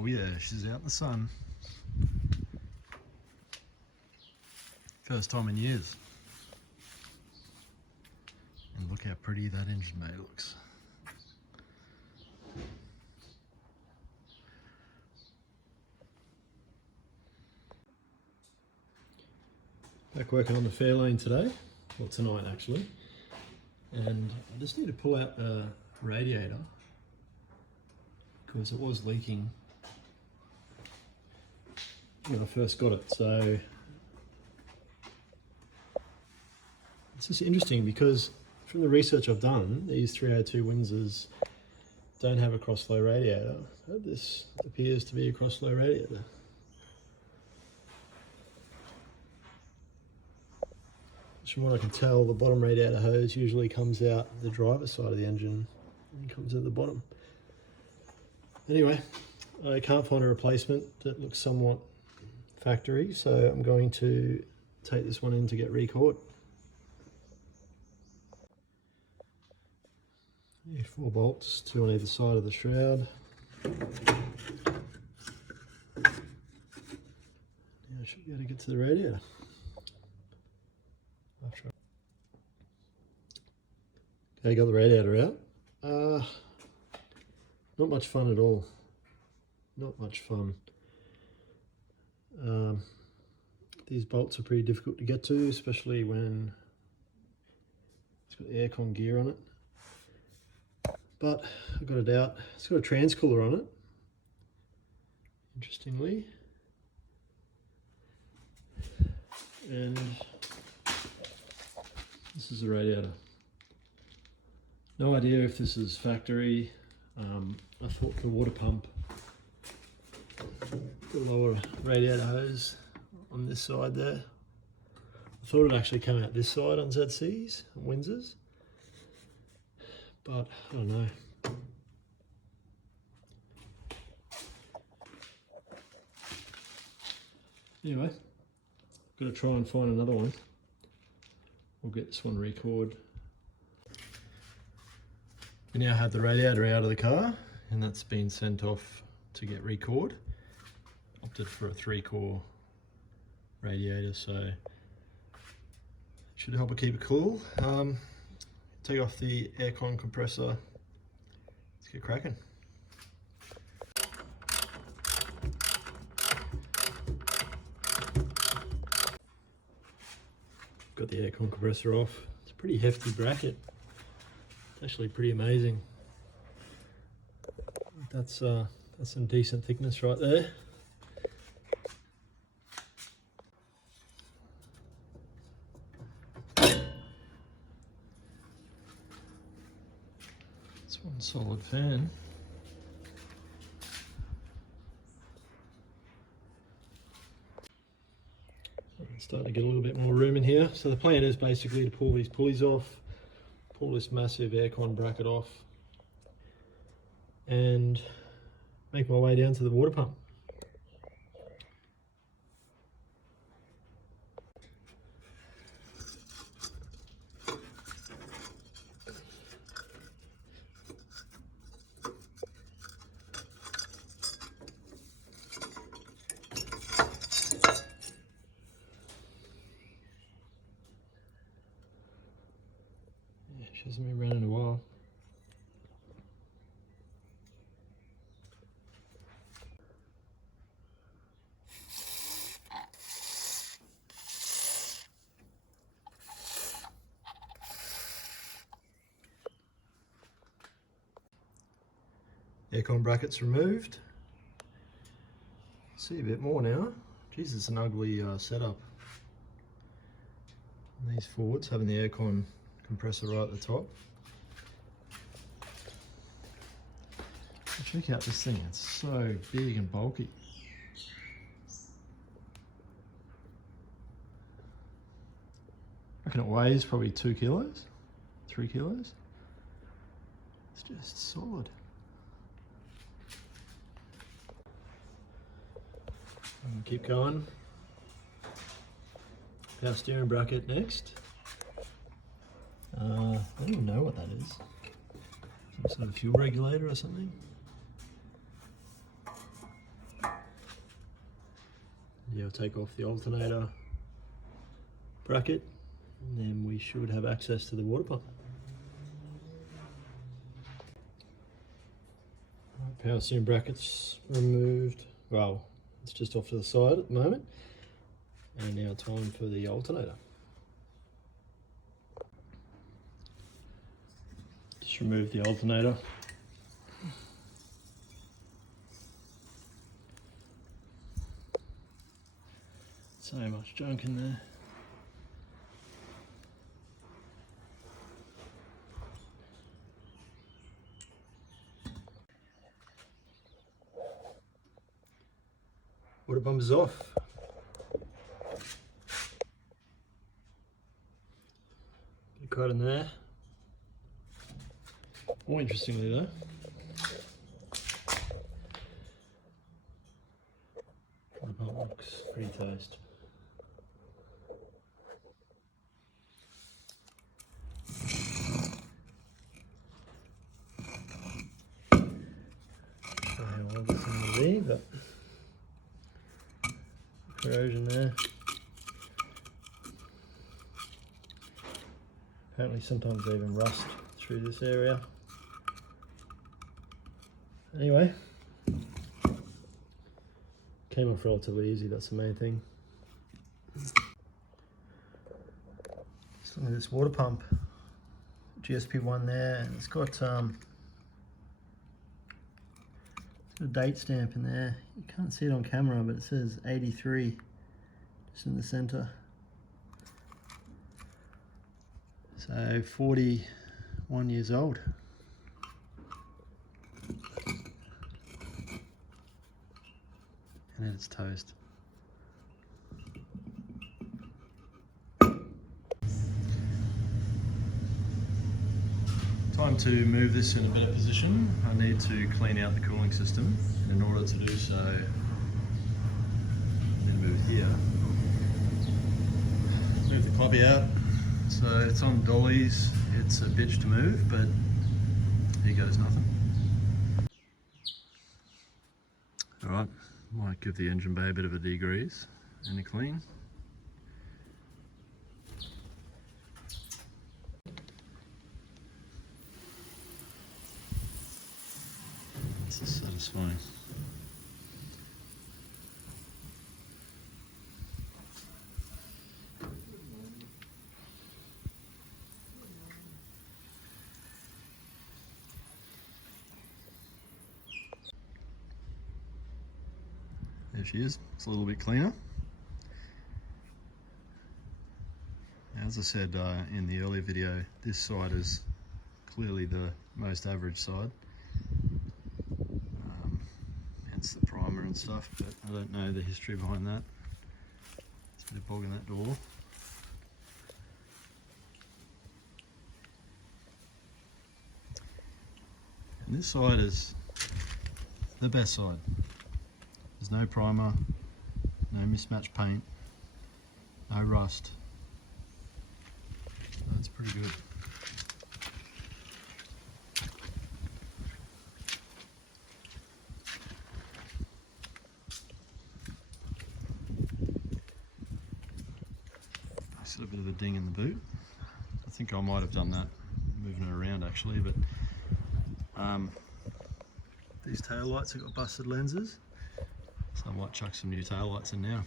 Oh yeah, she's out in the sun. First time in years. And look how pretty that engine bay looks. Back working on the Fairlane today, well tonight actually, and I just need to pull out the radiator because it was leaking when I first got it. So it's just interesting because from the research I've done, these 302 Windsors don't have a cross-flow radiator, but this appears to be a cross-flow radiator. From what I can tell, the bottom radiator hose usually comes out the driver's side of the engine and comes at the bottom. Anyway, I can't find a replacement that looks somewhat factory, so I'm going to take this one in to get recored. 4 bolts, 2 on either side of the shroud. Now I should be able to get to the radiator. Okay, got the radiator out. Not much fun at all. Not much fun. These bolts are pretty difficult to get to, especially when it's got the aircon gear on it. But I got it out. It's got a transcooler on it, interestingly. And this is the radiator. No idea if this is factory. I thought the water pump, the lower radiator hose on this side there, I thought it actually came out this side on ZC's and Windsors, but I don't know. Anyway, got to try and find another one. We'll get this one recored. We now have the radiator out of the car and that's been sent off to get recored. Opted for a 3-core radiator, so it should help it keep it cool. Take off the aircon compressor. Let's get cracking. Got the aircon compressor off. It's a pretty hefty bracket. It's actually pretty amazing. That's some decent thickness right there. It's one solid fan. Starting to get a little bit more room in here. So the plan is basically to pull these pulleys off, pull this massive aircon bracket off, and make my way down to the water pump. She hasn't been running in a while. Aircon brackets removed. See a bit more now. Geez, it's an ugly setup. And these Fords having the aircon compressor right at the top. Check out this thing, it's so big and bulky. I reckon it weighs probably 2 kilos, 3 kilos. It's just solid. And keep going. Power steering bracket next. I don't even know what that is. Some sort of fuel regulator or something. Now take off the alternator bracket, and then we should have access to the water pump. Power steering brackets removed. Well, it's just off to the side at the moment. And now time for the alternator. Just remove the alternator. So much junk in there. Water pump is off. Bit of code in there. More interestingly though, water pump looks pretty toast. Don't know how old this thing will be, but corrosion there. Apparently sometimes they even rust through this area. Anyway, came off relatively easy, that's the main thing. Just look at this water pump, GSP1 there, and it's got a date stamp in there. You can't see it on camera, but it says 83 just in the center. So 41 years old. And it's toast. Time to move this in a better position. I need to clean out the cooling system. In order to do so, then move here. Move the clubby out. So it's on dollies. It's a bitch to move, but here goes nothing. All right, might give the engine bay a bit of a degrease and a clean. This is satisfying. There she is. It's a little bit cleaner. As I said in the earlier video, this side is clearly the most average side. Hence the primer and stuff, but I don't know the history behind that. It's a bit of bog in that door. And this side is the best side. There's no primer, no mismatched paint, no rust. So that's pretty good. Still a bit of a ding in the boot. I think I might have done that moving it around actually, but these tail lights have got busted lenses. So I might chuck some new tail lights in now.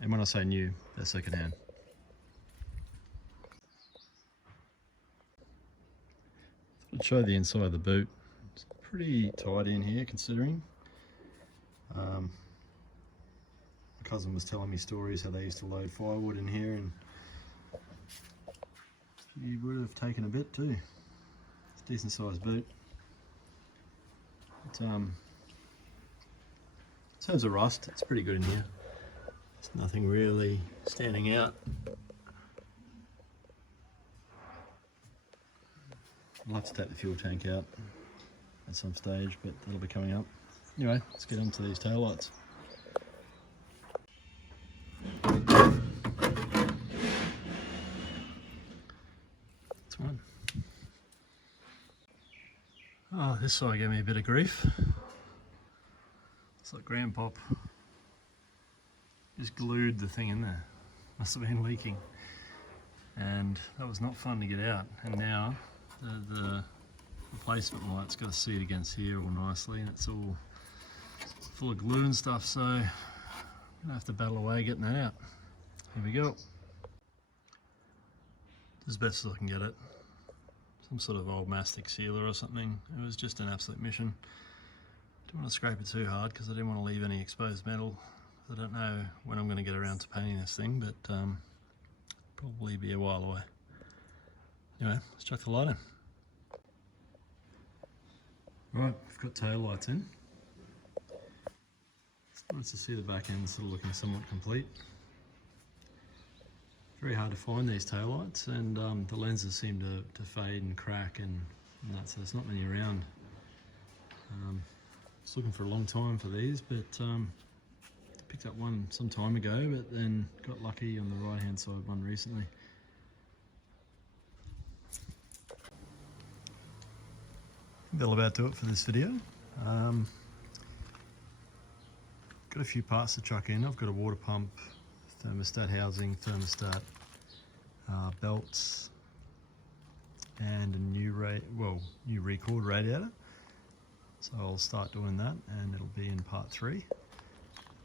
And when I say new, they're second hand. I'd show the inside of the boot. It's pretty tidy in here considering. My cousin was telling me stories how they used to load firewood in here, and she would have taken a bit too. It's a decent sized boot. But, in terms of rust, it's pretty good in here. There's nothing really standing out. I'll have to take the fuel tank out at some stage, but that'll be coming up. Anyway, let's get onto these taillights. That's one. Oh, this side gave me a bit of grief. It's like Grandpop just glued the thing in there. Must have been leaking, and that was not fun to get out. And now the replacement light's got to seat against here all nicely, and it's all full of glue and stuff, so I'm gonna have to battle away getting that out. Here we go. As best as I can get it. Some sort of old mastic sealer or something. It was just an absolute mission. Didn't want to scrape it too hard because I didn't want to leave any exposed metal. I don't know when I'm going to get around to painting this thing, but probably be a while away. Anyway, let's chuck the light in. Right, we've got tail lights in. It's nice to see the back end sort of looking somewhat complete. Very hard to find these tail lights, and the lenses seem to fade and crack and that, so there's not many around. I was looking for a long time for these, but picked up one some time ago, but then got lucky on the right hand side one recently. I think that'll about do it for this video. Got a few parts to chuck in. I've got a water pump, thermostat housing, thermostat, belts, and a new recored radiator. So I'll start doing that, and it'll be in part 3.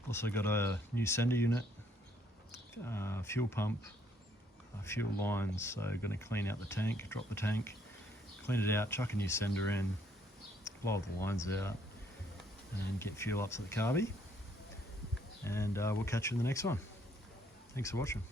Also got a new sender unit, fuel pump, fuel lines. So going to clean out the tank, drop the tank, clean it out, chuck a new sender in, blow the lines out, and get fuel up to the carby. And we'll catch you in the next one. Thanks for watching.